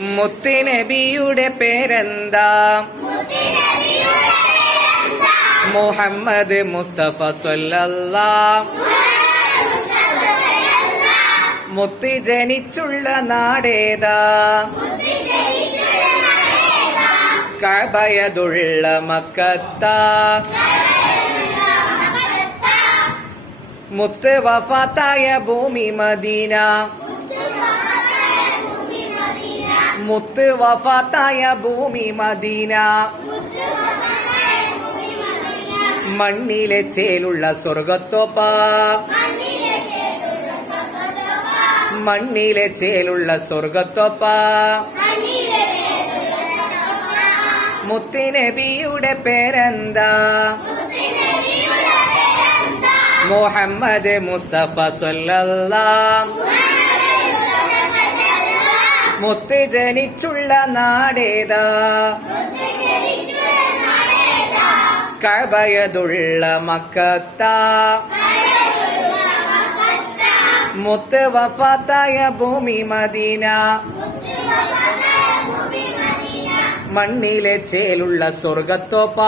മുത്തുനബിയുടെ പേരെന്താ? മുഹമ്മദ് മുസ്തഫ സ്വല്ലല്ലാഹ്. മുത്ത് ജനിച്ചുള്ള നാടേതാ? കഅബയതുള്ള മക്കത്താ. മുത്ത് വഫാത്തായ ഭൂമി മദീന. മുത്ത് വഫാത്തായ ഭൂമി മദീന. മണ്ണിലെ ചേലുള്ള സ്വർഗത്തോപ്പ. മണ്ണിലെ ചേലുള്ള സ്വർഗത്തോപ്പ. മുത്തുനബിയുടെ പേരെന്താ? മുഹമ്മദ് മുസ്തഫ സ്വല്ലല്ലാഹ്. മുത്ത് ജനിച്ചുള്ള നാടേതാ? കഅബയതുള്ള മക്കത്താ. മുത്ത് വഫാത്തായ ഭൂമി മദീന. മണ്ണിലെ ചേലുള്ള സ്വർഗത്തോപ്പ.